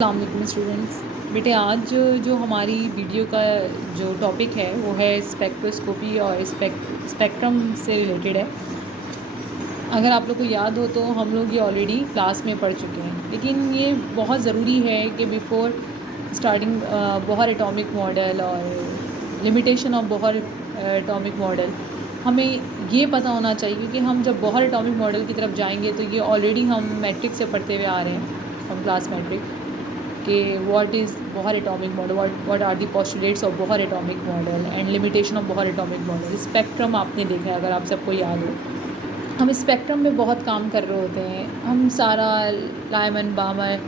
अस्सलाम वालेकुम स्टूडेंट्स। बेटे आज जो हमारी वीडियो का जो टॉपिक है वो है स्पेक्ट्रोस्कोपी और स्पेक्ट्रम से रिलेटेड है। अगर आप लोग को याद हो तो हम लोग ये ऑलरेडी क्लास में पढ़ चुके हैं, लेकिन ये बहुत ज़रूरी है कि before starting Bohr atomic model और limitation of Bohr atomic model हमें ये पता होना चाहिए, क्योंकि हम जब बोहर एटॉमिक मॉडल की तरफ जाएंगे तो ये ऑलरेडी हम मैट्रिक से पढ़ते हुए आ रहे हैं, हम क्लास मैट्रिक कि what is Bohr atomic model, what are the postulates of Bohr atomic model and limitation of Bohr atomic model. Spectrum आपने देखा है, अगर आप सबको याद हो। हम स्पेक्ट्रम में बहुत काम कर रहे होते हैं। हम सारा लायमन बामर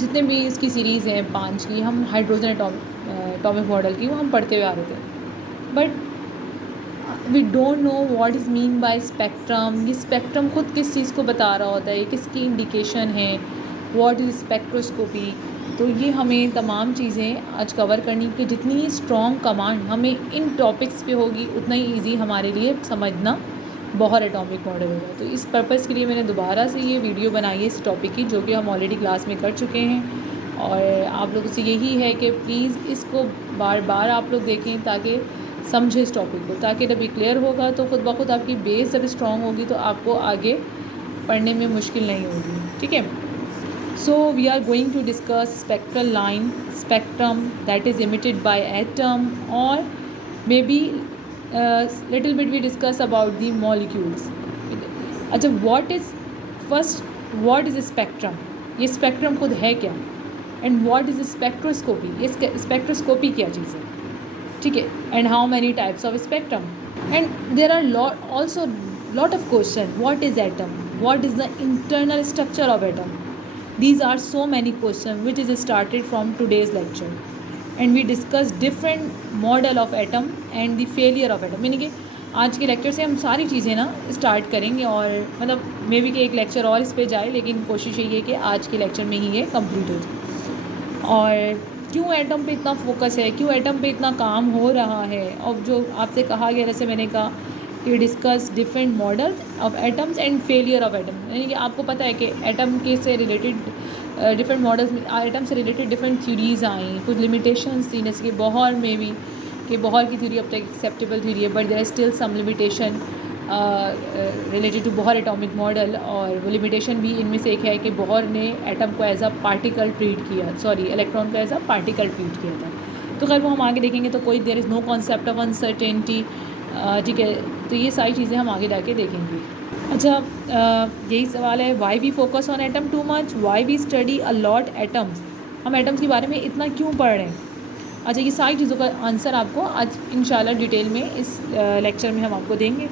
जितने भी इसकी सीरीज़ हैं 5 की, हम हाइड्रोजन एटॉमिक मॉडल की वो हम पढ़ते हुए आ रहे थे। But we don't know what is mean by spectrum. ये स्पेक्ट्रम खुद किस चीज़ को बता रहा होता है, किसकी इंडिकेशन है, व्हाट इज़ स्पेक्ट्रोस्कोपी। तो ये हमें तमाम चीज़ें आज कवर करनी, कि जितनी स्ट्रॉन्ग कमांड हमें इन टॉपिक्स पे होगी उतना ही ईजी हमारे लिए समझना बोहर एटॉमिक मॉडल होगा। तो इस पर्पज़ के लिए मैंने दोबारा से ये वीडियो बनाई है इस टॉपिक की, जो कि हम ऑलरेडी क्लास में कर चुके हैं। और आप लोगों से यही है कि प्लीज़ इसको बार बार आप लोग देखें ताकि समझें इस टॉपिक को, ताकि जब ये क्लियर होगा तो खुद ब खुद आपकी बेस जब स्ट्रॉन्ग होगी तो आपको आगे पढ़ने में मुश्किल नहीं होगी। ठीक है। So we are going to discuss spectral line, spectrum that is emitted by atom, or maybe little bit we discuss about the molecules. अच्छा, what is spectrum? ये spectrum खुद है क्या? And what is spectroscopy? ये spectroscopy क्या चीज़ है? ठीक है। And how many types of spectrum? And there are also lot of question. What is atom? What is the internal structure of atom? These are so many questions which is started from today's lecture, and we discuss different model of atom and the failure of atom। यानी कि आज के lecture से हम सारी चीज़ें ना start करेंगे, और मतलब मे बी कि एक लेक्चर और इस पे जाए, लेकिन कोशिश यही है कि आज के लेक्चर में ही ये कंप्लीट हो जाए। और क्यों एटम पे इतना फोकस है, क्यों एटम पे इतना काम हो रहा है, और जो आपसे कहा गया, जैसे मैंने कहा कि discuss different models of atoms and failure of atom. यानी कि आपको पता है कि एटम के से रिलेटेड डिफरेंट मॉडल्स में एटम से रिलेटेड डिफरेंट थ्योरीज आई, कुछ लिमिटेशंस थी, जैसे कि बोहर में भी कि बोहर की थ्योरी अब तक एक्सेप्टेबल थ्योरी है, but there are still some limitation related to Bohr atomic model. और वो लिमिटेशन भी इनमें से एक है कि बोहर ने एटम को एज अ पार्टिकल ट्रीट किया, इलेक्ट्रॉन को एज अ पार्टिकल ट्रीट किया था। तो खैर वो हम आगे देखेंगे। तो कोई there is no concept of uncertainty. ठीक है, तो ये सारी चीज़ें हम आगे जाके देखेंगे। अच्छा, यही सवाल है, why we focus on atom too much, why we study a lot atoms. हम एटम्स के बारे में इतना क्यों पढ़ रहे हैं? अच्छा, ये सारी चीज़ों का आंसर आपको आज इंशाल्लाह डिटेल में इस लेक्चर में हम आपको देंगे।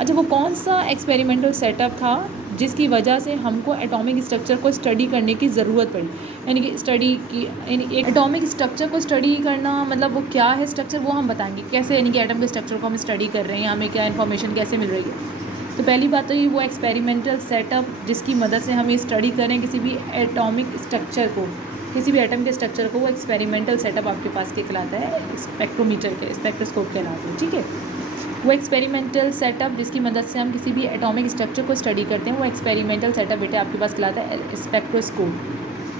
अच्छा, वो कौन सा एक्सपेरिमेंटल सेटअप था जिसकी वजह से हमको एटॉमिक स्ट्रक्चर को स्टडी करने की ज़रूरत पड़ी? यानी कि स्टडी की, यानी एक एटॉमिक स्ट्रक्चर को स्टडी करना मतलब वो क्या है स्ट्रक्चर, वो हम बताएंगे कैसे, यानी कि एटम के स्ट्रक्चर को हम स्टडी कर रहे हैं, हमें क्या इन्फॉर्मेशन कैसे मिल रही है। तो पहली बात तो ये वो एक्सपेरिमेंटल सेटअप जिसकी मदद से हम ये स्टडी करें किसी भी एटॉमिक स्ट्रक्चर को, किसी भी एटम के स्ट्रक्चर को, वो एक्सपेरिमेंटल सेटअप आपके पास के कहलाता है, स्पेक्ट्रोमीटर के, स्पेक्ट्रोस्कोप कहलाते हैं। ठीक है, वो एक्सपेरिमेंटल सेटअप जिसकी मदद से हम किसी भी एटॉमिक स्ट्रक्चर को स्टडी करते हैं, वो एक्सपेरिमेंटल सेटअप बेटे आपके पास कहलाता है स्पेक्ट्रोस्कोप।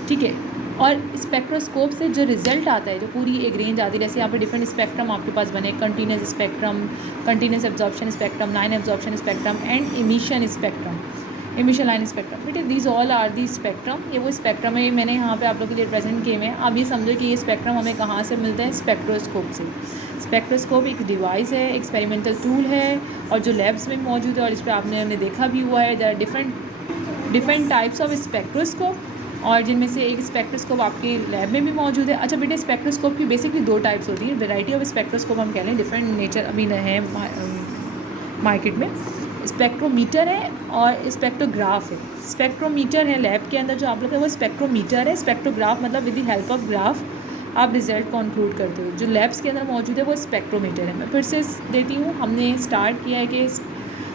ठीक है, और स्पेक्ट्रोस्कोप से जो रिजल्ट आता है, जो पूरी एक रेंज आती है, जैसे यहाँ पे डिफरेंट स्पेक्ट्रम आपके पास बने, continuous spectrum, continuous absorption spectrum, line absorption spectrum and emission spectrum, emission line spectrum. बेटे these all are the spectrum. ये वो स्पेक्ट्रम है, मैंने यहाँ पे आप लोगों के लिए प्रेजेंट किए हुए हैं। आप ये समझो कि ये स्पेक्ट्रम हमें कहाँ से मिलते हैं? स्पेक्ट्रोस्कोप से। स्पेक्ट्रोस्कोप एक डिवाइस है, एक्सपेरिमेंटल टूल है, और जो लैब्स में मौजूद है, और इस पर आपने देखा भी हुआ है। There are different types of spectroscope, और जिनमें से एक स्पेक्ट्रोस्कोप आपके लैब में भी मौजूद है। अच्छा बेटे, स्पेक्ट्रोस्कोप की बेसिकली दो टाइप्स होती हैं, वेराइटी ऑफ स्पेक्ट्रोस्कोप हम कह लें, डिफरेंट नेचर अभी है मार्केट में। स्पेक्ट्रोमीटर है और स्पेक्ट्रोग्राफ है। स्पेक्ट्रोमीटर है लैब के अंदर जो आप लोग है वो स्पेक्ट्रोमीटर है। स्पेक्ट्रोग्राफ मतलब with the help of graph आप रिजल्ट कंक्लूड करते हो। जो लैब्स के अंदर मौजूद है वो स्पेक्ट्रोमीटर है। मैं फिर से देती हूँ, हमने स्टार्ट किया है कि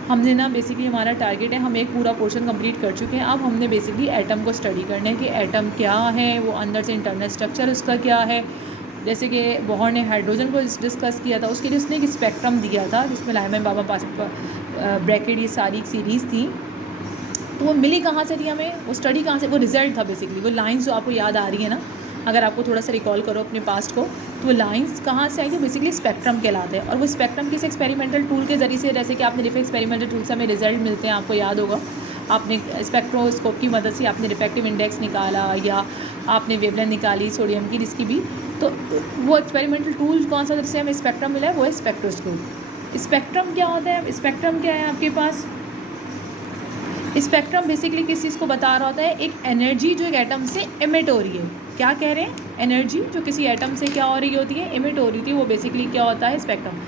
हमने ना बेसिकली हमारा टारगेट है, हम एक पूरा पोर्शन कंप्लीट कर चुके हैं। अब हमने बेसिकली एटम को स्टडी करना है कि एटम क्या है, वो अंदर से इंटरनल स्ट्रक्चर उसका क्या है। जैसे कि बोहर ने हाइड्रोजन को डिस्कस किया था, उसके लिए उसने एक स्पेक्ट्रम दिया था जिसमें लाइमन बाबा पास ब्रैकेट ये सारी सीरीज़ थी। तो वो मिली कहाँ से थी हमें, वो स्टडी कहाँ से, वो रिजल्ट था बेसिकली, वो लाइंस जो आपको याद आ रही है ना, अगर आपको थोड़ा सा रिकॉल करो अपने पास्ट को, तो वो लाइंस कहाँ से आई थी, बेसिकली स्पेक्ट्रम कहलाते हैं। और वो स्पेक्ट्रम किस एक्सपेरिमेंटल टूल के ज़रिए से, जैसे कि आपने रिफेक्ट एक्सपेरिमेंटल टूल से हमें रिजल्ट मिलते हैं, आपको याद होगा, आपने स्पेक्ट्रोस्कोप की मदद से आपने रिफ्रैक्टिव इंडेक्स निकाला या आपने वेवलेंथ निकाली सोडियम की, जिसकी भी, तो वो एक्सपेरिमेंटल टूल कौन सा जिससे हमें स्पेक्ट्रम मिला है, वो है स्पेक्ट्रोस्कोप। स्पेक्ट्रम क्या होता है, स्पेक्ट्रम क्या है आपके पास, स्पेक्ट्रम बेसिकली किस चीज़ को बता रहा होता है, एक एनर्जी जो एक एटम से एमिट हो रही है। क्या कह रहे हैं, एनर्जी जो किसी एटम से क्या हो रही होती है, एमिट हो रही होती है, वो बेसिकली क्या होता है, स्पेक्ट्रम।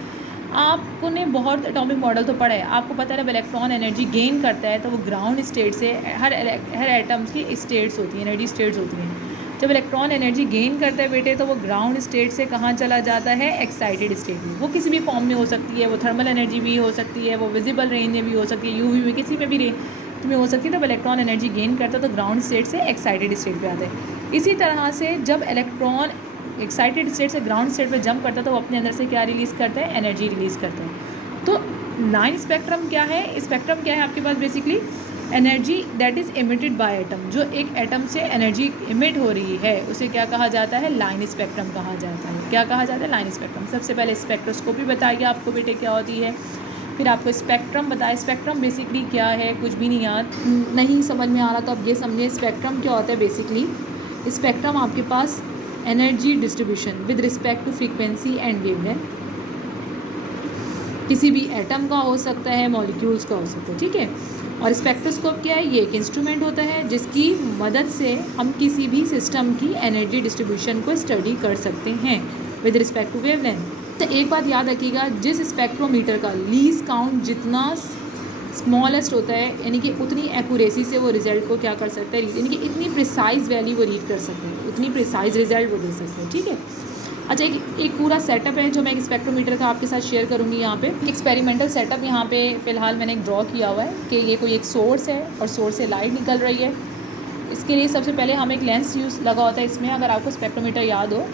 आपको ने बहुत एटॉमिक मॉडल तो पढ़ा है, आपको पता है जब इलेक्ट्रॉन एनर्जी गेन करता है तो वो ग्राउंड स्टेट से, हर एटम्स की स्टेट्स होती हैं, एनर्जी स्टेट्स होती हैं। जब इलेक्ट्रॉन एनर्जी गेन करता है बेटे, तो वो ग्राउंड स्टेट से कहाँ चला जाता है, एक्साइटेड स्टेट में। वो किसी भी फॉर्म में हो सकती है, वो थर्मल एनर्जी भी हो सकती है, वो विजिबल रेंज में भी हो सकती है, यूवी में, किसी में भी रेंज में हो सकती है। जब इलेक्ट्रॉन एनर्जी गेन करता है तो ग्राउंड स्टेट से एक्साइटेड स्टेट पे आता है। इसी तरह से जब इलेक्ट्रॉन एक्साइटेड स्टेट से ग्राउंड स्टेट पे जंप करता है तो वो अपने अंदर से क्या रिलीज़ करता है, एनर्जी रिलीज़ करता है। तो लाइन स्पेक्ट्रम क्या है, स्पेक्ट्रम क्या है आपके पास, basically energy that is emitted by atom, जो एक एटम से एनर्जी इमिट हो रही है उसे क्या कहा जाता है, लाइन स्पेक्ट्रम कहा जाता है। क्या कहा जाता है, लाइन स्पेक्ट्रम। सबसे पहले स्पेक्ट्रोस्कोपी बताइए आपको बेटे क्या होती है, फिर आपको स्पेक्ट्रम बताए। स्पेक्ट्रम बेसिकली क्या है, कुछ भी नहीं याद नहीं समझ में आ रहा तो अब ये समझिए स्पेक्ट्रम क्या होता है। बेसिकली स्पेक्ट्रम आपके पास energy distribution with respect to frequency and wavelength, किसी भी एटम का हो सकता है, मॉलिक्यूल्स का हो सकता है, ठीक है। और स्पेक्ट्रोस्कोप क्या है, ये एक इंस्ट्रूमेंट होता है जिसकी मदद से हम किसी भी सिस्टम की एनर्जी डिस्ट्रीब्यूशन को स्टडी कर सकते हैं विद रिस्पेक्ट टू वेवलेंथ। तो एक बात याद रखिएगा, जिस स्पेक्ट्रोमीटर का लीज काउंट जितना स्मॉलेस्ट होता है, यानी कि उतनी एक्यूरेसी से वो रिजल्ट को क्या कर सकता है, यानी कि इतनी प्रिसाइज वैल्यू वो रीड कर सकते हैं, उतनी प्रिसाइज रिजल्ट वो दे सकते हैं, ठीक है। अच्छा, एक पूरा सेटअप है जो मैं एक स्पेक्ट्रोमीटर का आपके साथ शेयर करूँगी यहाँ पे। एक्सपेरिमेंटल सेटअप यहाँ पे फ़िलहाल मैंने एक ड्रॉ किया हुआ है कि ये कोई एक सोर्स है और सोर्स से लाइट निकल रही है। इसके लिए सबसे पहले हम एक लेंस यूज़ लगा होता है इसमें, अगर आपको स्पेक्ट्रोमीटर याद हो।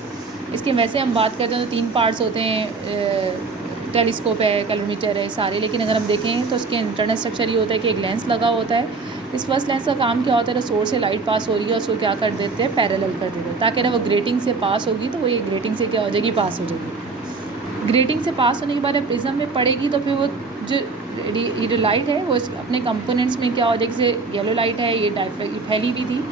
इसके वैसे हम बात करते हैं तो 3 पार्ट्स होते हैं, टेलीस्कोप है, कैलोमीटर है, सारे। लेकिन अगर हम देखें तो उसके इंटरनल स्ट्रक्चर ये होता है कि एक लेंस लगा होता है। इस फर्स्ट लेंस का काम क्या होता है, सोर्स से लाइट पास हो रही है उसको क्या कर देते हैं, पैरेलल कर देते हैं, ताकि ना वो ग्रेटिंग से पास होगी तो वो ये ग्रेटिंग से क्या हो जाएगी, पास हो जाएगी। ग्रेटिंग से पास होने के बाद प्रिज्म में पड़ेगी तो फिर वो जो लाइट है वो अपने कंपोनेंट्स में क्या हो जाएगी, जैसे येलो लाइट है ये फैली हुई थी,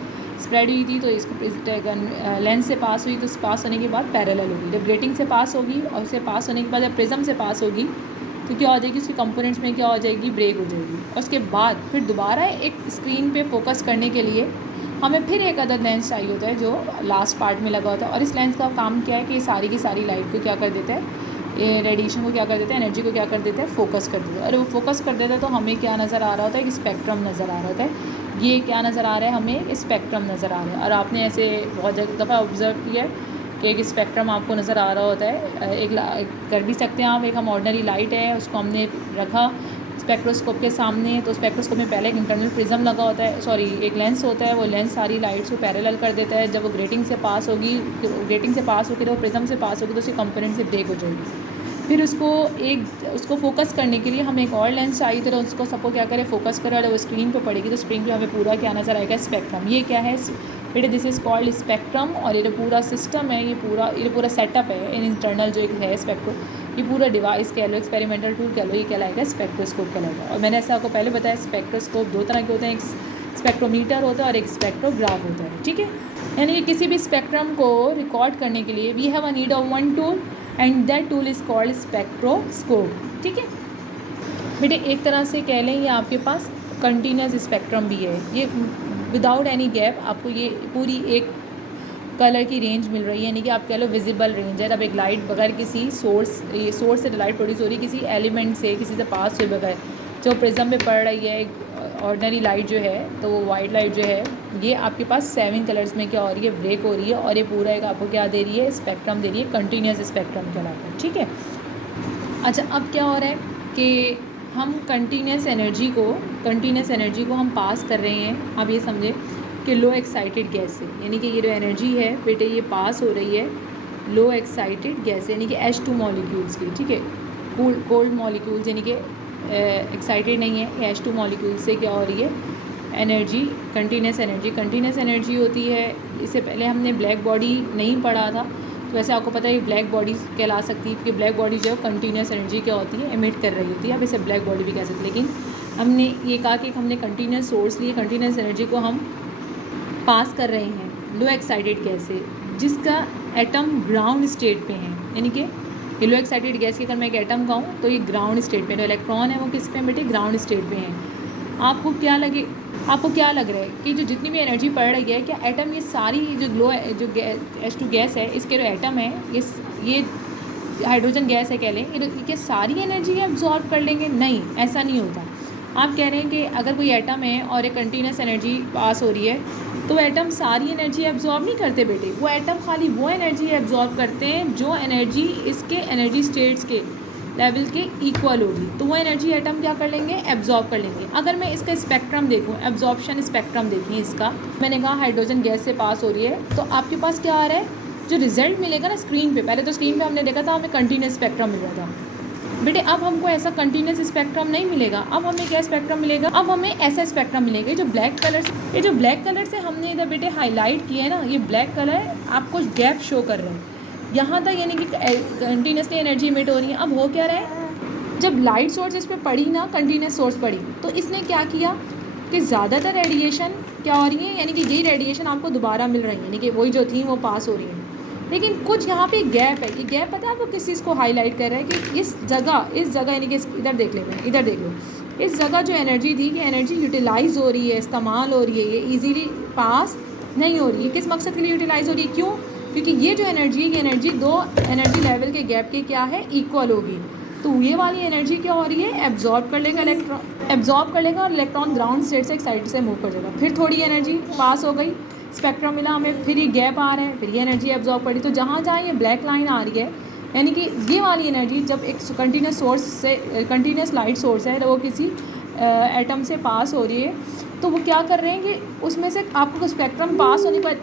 स्प्रेड हुई थी, तो इसको लेंस से पास हुई, तो पास होने के बाद पैरेलल होगी। जब ग्रेटिंग से पास होगी और उससे पास होने के बाद जब प्रिज्म से पास होगी तो क्या हो जाएगी, उसके कंपोनेंट्स में क्या हो जाएगी, ब्रेक हो जाएगी। और उसके बाद फिर दोबारा एक स्क्रीन पे फोकस करने के लिए हमें फिर एक अदर लेंस चाहिए होता है जो लास्ट पार्ट में लगा होता है। और इस लेंस का काम क्या है कि ये सारी की सारी लाइट को क्या कर देता है, ये रेडिएशन को क्या कर देता है, एनर्जी को क्या कर देता है, फोकस कर देता है। और वो फोकस कर देता है तो हमें क्या नज़र आ रहा होता है, कि स्पेक्ट्रम नज़र आ रहा होता है। ये क्या नज़र आ रहा है, हमें स्पेक्ट्रम नज़र आ रहा है। और आपने ऐसे बहुत दफ़ा ऑब्ज़र्व किया है कि एक स्पेक्ट्रम आपको नज़र आ रहा होता है। एक कर भी सकते हैं आप, एक हम ऑर्डिनरी लाइट है उसको हमने रखा स्पेक्ट्रोस्कोप के सामने, तो स्पेक्ट्रोस्कोप में पहले एक इंटरनल प्रिज्म लगा होता है, सॉरी एक लेंस होता है, वो लेंस सारी लाइट्स को पैरेलल कर देता है। जब वो ग्रेटिंग से पास होगी, ग्रेटिंग से पास होकर वो प्रिज्म से पास होगी तो उसके कंपोनेंट से ब्रेक हो जाएगी। फिर उसको फोकस करने के लिए हमें एक और लेंस चाहिए, तो उसको सबको क्या करें, फोकस करें, और वो स्क्रीन पे पड़ेगी तो स्क्रीन पे हमें पूरा क्या नज़र आएगा, स्पेक्ट्रम। ये क्या है बेटे, दिस इज़ कॉल्ड स्पेक्ट्रम। और ये पूरा सिस्टम है, ये पूरा सेटअप है, इन इंटरनल जो एक है स्पेक्ट्रो, ये पूरा डिवाइस कह लो, एक्सपेरिमेंटल टूल कह लो, ये कहलाएगा स्पेक्ट्रोस्कोप कहलाएगा। और मैंने ऐसा आपको पहले बताया स्पेक्ट्रोस्कोप 2 तरह के होते हैं, एक स्पेक्ट्रोमीटर होता है और एक स्पेक्ट्रोग्राफ होता है, ठीक है। यानी कि किसी भी स्पेक्ट्रम को रिकॉर्ड करने के लिए we have a need of one tool and that tool is called spectroscope, ठीक है बेटे। एक तरह से कह लें ये आपके पास कंटिन्यूस स्पेक्ट्रम भी है, ये विदाउट एनी गैप आपको ये पूरी एक कलर की रेंज मिल रही है, यानी कि आप कह लो विजिबल रेंज है। तब एक लाइट बगैर किसी सोर्स से लाइट प्रोड्यूस हो रही है, किसी एलिमेंट से, किसी से पास हुए बगैर, जो प्रिज्म में पड़ रही है ऑर्डिनरी लाइट जो है, तो वो वाइट लाइट जो है ये आपके पास 7 कलर्स में क्या हो रही है, ब्रेक हो रही है। और ये पूरा एक आपको क्या दे रही है, स्पेक्ट्रम दे रही है, कंटिन्यूस स्पेक्ट्रम कहलाता है, ठीक है। अच्छा, अब क्या हो रहा है कि हम कंटिन्यूस एनर्जी को हम पास कर रहे हैं। अब ये समझे कि लो एक्साइटेड गैस से, यानी कि ये जो एनर्जी है बेटे ये पास हो रही है लो एक्साइटेड गैस यानी कि H2 मॉलिक्यूल्स की, ठीक है। कोल्ड मॉलिक्यूल्स यानी कि एक्साइटेड नहीं है, H2 मॉलिक्यूल्स से क्या हो रही है, एनर्जी, कंटिन्यूस एनर्जी होती है। इससे पहले हमने ब्लैक बॉडी नहीं पढ़ा था, तो वैसे आपको पता है ब्लैक बॉडी कहला सकती है कि ब्लैक बॉडी जो है कंटिन्यूस एनर्जी क्या होती है, एमिट कर रही होती है। अब इसे ब्लैक बॉडी भी कह सकते हैं, लेकिन हमने ये कहा कि हमने कंटिन्यूस सोर्स लिए, कंटिन्यूस एनर्जी को हम पास कर रहे हैं लो एक्साइटेड गैस से, जिसका एटम ग्राउंड स्टेट पे है। यानी कि लो एक्साइटेड गैस की अगर मैं एक एटम का हूँ तो ये ग्राउंड स्टेट पे, तो इलेक्ट्रॉन है वो किस पे बेटे, ग्राउंड स्टेट पे है। आपको क्या लग रहा है कि जो जितनी भी एनर्जी पड़ रही है, क्या एटम ये सारी जो H2 गैस है, इसके जो एटम है, ये हाइड्रोजन गैस है कह लें, ये क्या सारी एनर्जी एब्जॉर्ब कर लेंगे? नहीं, ऐसा नहीं होता। आप कह रहे हैं कि अगर कोई एटम है और एक कंटिन्यूस एनर्जी पास हो रही है, तो एटम सारी एनर्जी एब्जॉर्ब नहीं करते बेटे। वो एटम खाली वो एनर्जी एब्जॉर्ब करते हैं जो एनर्जी इसके एनर्जी स्टेट्स के लेवल के इक्वल होगी, तो वो एनर्जी एटम क्या कर लेंगे, एब्जॉर्ब कर लेंगे। अगर मैं इसका स्पेक्ट्रम देखूँ, एब्जॉर्प्शन स्पेक्ट्रम देखें इसका, मैंने कहा हाइड्रोजन गैस से पास हो रही है, तो आपके पास क्या आ रहा है, जो रिजल्ट मिलेगा ना स्क्रीन पे, पहले तो स्क्रीन पे हमने देखा था हमें कंटिन्यूस स्पेक्ट्रम मिल रहा था बेटे। अब हमको ऐसा कंटिन्यूस स्पेक्ट्रम नहीं मिलेगा, अब हमें क्या स्पेक्ट्रम मिलेगा, अब हमें ऐसा स्पेक्ट्रम मिलेगा। ये जो ब्लैक कलर से हमने इधर बेटे हाईलाइट किया है ना, ये ब्लैक कलर आपको गैप शो कर रहे हैं यहाँ तक, यानी कि कंटिन्यूसली एनर्जी इमिट हो रही है। अब हो क्या रहा है, जब लाइट सोर्स इस पर पड़ी ना, कंटिन्यूस सोर्स पड़ी, तो इसने क्या किया कि ज़्यादातर रेडिएशन क्या हो रही है, यानी कि यही रेडिएशन आपको दोबारा मिल रही है, यानी कि वही जो थी वो पास हो रही है। लेकिन कुछ यहाँ पे गैप है, ये गैप पता है आपको किस चीज़ को हाईलाइट कर रहा है, कि इस जगह यानी कि इधर देख लो, इस जगह जो एनर्जी थी, कि एनर्जी यूटिलाइज हो रही है, इस्तेमाल हो रही है, ये ईजीली पास नहीं हो रही है। किस मकसद के लिए यूटिलाइज हो रही है, क्यों? क्योंकि ये जो एनर्जी है, ये एनर्जी दो एनर्जी लेवल के गैप के क्या है, इक्वल होगी। तो ये वाली एनर्जी क्या हो रही है, एब्जॉर्ब कर लेगा और इलेक्ट्रॉन ग्राउंड स्टेट से एक साइड से मूव कर जाएगा। फिर थोड़ी एनर्जी पास हो गई, स्पेक्ट्रम मिला हमें, फिर ये गैप आ रहा है, फिर ये एनर्जी एब्जॉर्ब करी। तो जहाँ ये ब्लैक लाइन आ रही है, यानी कि ये वाली एनर्जी जब एक कंटिन्यूस लाइट सोर्स है, तो वो किसी एटम से पास हो रही है, तो वो क्या कर रहे हैं कि उसमें से आपको स्पेक्ट्रम पास होने पर,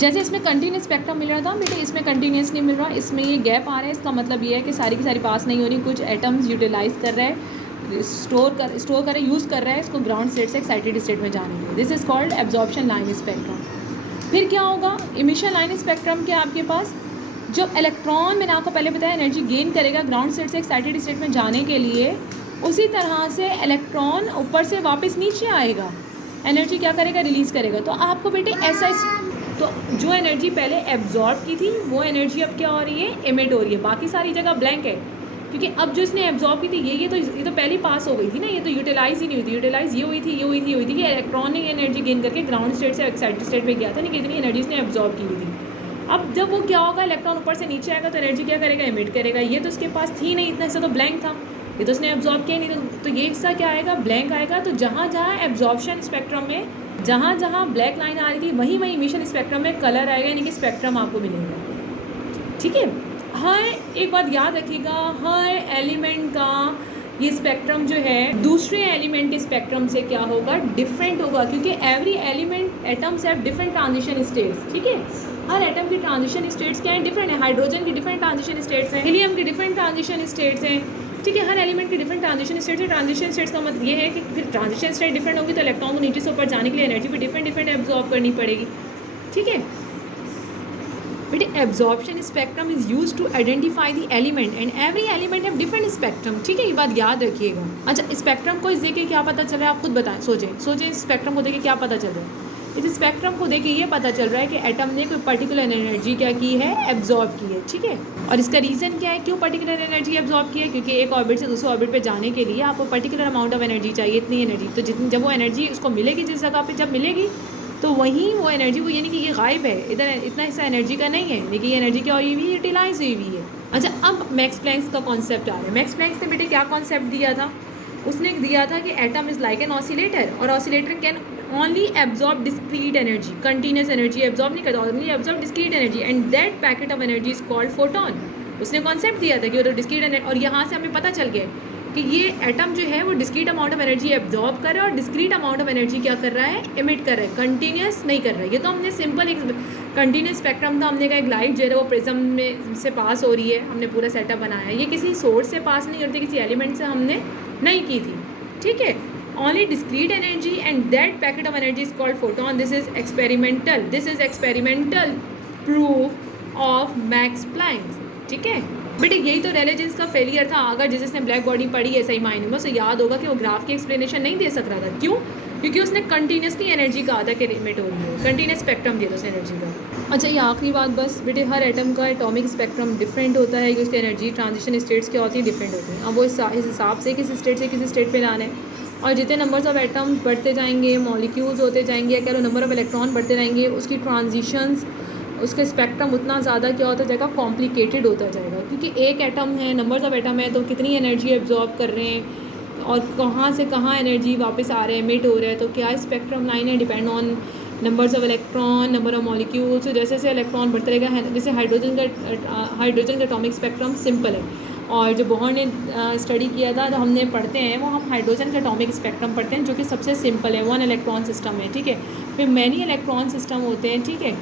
जैसे इसमें कंटिन्यूस स्पेक्ट्रम मिल रहा था बेटे, इसमें कंटिन्यूस नहीं मिल रहा, इसमें ये गैप आ रहा है। इसका मतलब ये है कि सारी की सारी पास नहीं हो रही, कुछ एटम्स यूटिलाइज कर रहे हैं, स्टोर कर यूज़ कर रहा है इसको ग्राउंड स्टेट से एक्साइटेड स्टेट में जाने के लिए। This is called absorption line spectrum. फिर क्या होगा, इमिशन लाइन स्पेक्ट्रम के आपके पास जो इलेक्ट्रॉन, मैंने आपको पहले बताया, एनर्जी गेन करेगा ग्राउंड स्टेट से एक्साइटेड स्टेट में जाने के लिए, उसी तरह से इलेक्ट्रॉन ऊपर से वापस नीचे आएगा, एनर्जी क्या करेगा, रिलीज़ करेगा। तो आपको बेटे ऐसा, तो जो एनर्जी पहले एब्जॉर्ब की थी वो एनर्जी अब क्या हो रही है, एमिट हो रही है। बाकी सारी जगह ब्लैंक है, क्योंकि अब जो इसने एब्जॉर्ब की थी ये तो पहले पास हो गई थी ना, ये तो यूटिलाइज ही नहीं हुई थी। यूटिलाइज ये हुई थी कि इलेक्ट्रॉन ने एनर्जी गेन करके ग्राउंड स्टेट से एक्साइटेड स्टेट में गया था, नहीं, कितनी एनर्जी इसने एब्जॉर्ब की हुई थी। अब जब वो क्या होगा, इलेक्ट्रॉन ऊपर से नीचे आएगा तो एनर्जी क्या करेगा, एमिट करेगा। ये तो उसके पास थी नहीं, इतना हिस्सा तो ब्लैंक था, ये तो उसने एब्जॉर्ब किया नहीं, तो ये हिस्सा क्या आएगा, ब्लैंक आएगा। तो जहाँ एब्जॉर्प्शन स्पेक्ट्रम में जहाँ ब्लैक लाइन आ रही थी, वहीं इमिशन स्पेक्ट्रम में कलर आएगा, यानी कि स्पेक्ट्रम आपको मिलेगा। ठीक है, हर एक बात याद रखिएगा, हर एलिमेंट का ये स्पेक्ट्रम जो है दूसरे एलिमेंट के स्पेक्ट्रम से क्या होगा, डिफरेंट होगा, क्योंकि every element atoms have different transition states. ठीक है, हर एटम की ट्रांजिशन स्टेट्स क्या है, डिफरेंट है। हाइड्रोजन की डिफरेंट ट्रांजिशन स्टेट्स हैं, हीलियम की डिफरेंट ट्रांजिशन स्टेट्स हैं। ठीक है, हर एलिमेंट की डिफरेंट ट्रांजिशन स्टेट्स है। ट्रांजिशन स्टेट्स का मतलब ये है कि फिर ट्रांजिशन स्टेट डिफरेंट होगी तो इलेक्ट्रॉन को नीचे से ऊपर जाने के लिए एनर्जी भी डिफरेंट एब्जॉर्ब करनी पड़ेगी। ठीक है बेटे, absorption spectrum is use to identify the element and every element have different spectrum. ठीक है, ये बात याद रखिएगा। अच्छा, स्पेक्ट्रम को इस देख के क्या पता चल रहा है, आप खुद बताएं, सोचें इस स्पेक्ट्रम को देख के क्या पता चल रहा है। इस स्पेक्ट्रम को देख के ये पता चल रहा है कि एटम ने कोई पर्टिकुलर एनर्जी क्या की है, एब्जॉर्ब की है। ठीक है, और इसका रीज़न क्या है, क्यों पर्टिकुलर एनर्जी एब्जॉर्ब की है, क्योंकि एक ऑर्बिट से दूसरे ऑर्बिट पे जाने के लिए आपको पर्टिकुलर अमाउंट ऑफ एनर्जी चाहिए, इतनी एनर्जी। तो जितनी जब वो एनर्जी उसको मिलेगी जिस जगह पे जब मिलेगी, तो वहीं वो एनर्जी वो, यानी कि ये गायब है, इधर इतना हिस्सा एनर्जी का नहीं है, लेकिन ये एनर्जी क्या हुई हुई है, यूटिलाइज हुई हुई है। अच्छा, अब मैक्स प्लैंक्स का कॉन्सेप्ट आ रहा है। मैक्स प्लैंक्स ने बेटे क्या कॉन्सेप्ट दिया था, उसने दिया था कि atom is like an oscillator, और oscillator can only absorb discrete energy, continuous energy absorb नहीं करता, only absorb discrete energy, and that packet of energy is called photon. उसने कॉन्सेप्ट दिया था कि वो तो डिस्क्रीट एनर्जी, और यहाँ से हमें पता चल गया कि ये एटम जो है वो discrete amount of energy absorb कर रहा है और डिस्क्रीट अमाउंट ऑफ एनर्जी क्या कर रहा है, एमिट कर रहा है, कंटिन्यूस नहीं कर रहा है। ये तो हमने सिंपल एक कंटिन्यूस स्पेक्ट्रम था, हमने कहा एक लाइट जो है वो प्रिज्म में से पास हो रही है, हमने पूरा सेटअप बनाया है। ये किसी सोर्स से पास नहीं होती, किसी एलिमेंट से हमने नहीं की थी। ठीक है, only discrete energy and that packet of energy is called photon. This is experimental proof of Max Planck. ठीक है बेटे, यही तो रेले जीन्स का फेलियर था. अगर जिसने ब्लैक बॉडी पढ़ी है सही मायने में, उसे याद होगा कि वो ग्राफ की एक्सप्लेनेशन नहीं दे सक रहा था. क्यों? क्योंकि उसने कंटिन्यूसली एनर्जी कहा था कि एमिट हो रही है, कंटिन्यूस स्पेक्ट्रम दिया था उसने एनर्जी का. अच्छा, ये आखिरी बात बस बेटे, हर एटम का एटॉमिक स्पेक्ट्रम डिफरेंट होता है कि उसकी एनर्जी ट्रांजिशन स्टेट्स क्या होती हैं, डिफरेंट होती हैं. अब वो इस हिसाब से किसी स्टेट से किसी स्टेट पे लाना है. और जितने नंबर्स ऑफ एटम्स बढ़ते जाएंगे, मॉलिक्यूल्स होते जाएंगे, या कह लो नंबर ऑफ इलेक्ट्रॉन बढ़ते जाएंगे, उसकी ट्रांजिशंस, उसका स्पेक्ट्रम उतना ज़्यादा क्या होता जाएगा, कॉम्प्लिकेटेड होता जाएगा. क्योंकि एक एटम है, नंबर्स ऑफ एटम है, तो कितनी एनर्जी एब्जॉर्ब कर रहे हैं और कहाँ से कहाँ एनर्जी वापस आ रहे हैं, एमिट हो रहा है, तो क्या स्पेक्ट्रम लाइन है, depend on numbers of electron, number of molecules. तो जैसे जैसे इलेक्ट्रॉन बढ़ते रहेगा, जैसे हाइड्रोजन का एटॉमिक स्पेक्ट्रम सिंपल है. और जो बोहर ने स्टडी किया था, तो हमने पढ़ते हैं वो, हम हाइड्रोजन का एटॉमिक स्पेक्ट्रम पढ़ते हैं जो कि सबसे सिंपल है, 1 इलेक्ट्रॉन सिस्टम है. ठीक है, फिर मैनी इलेक्ट्रॉन सिस्टम होते हैं. ठीक है,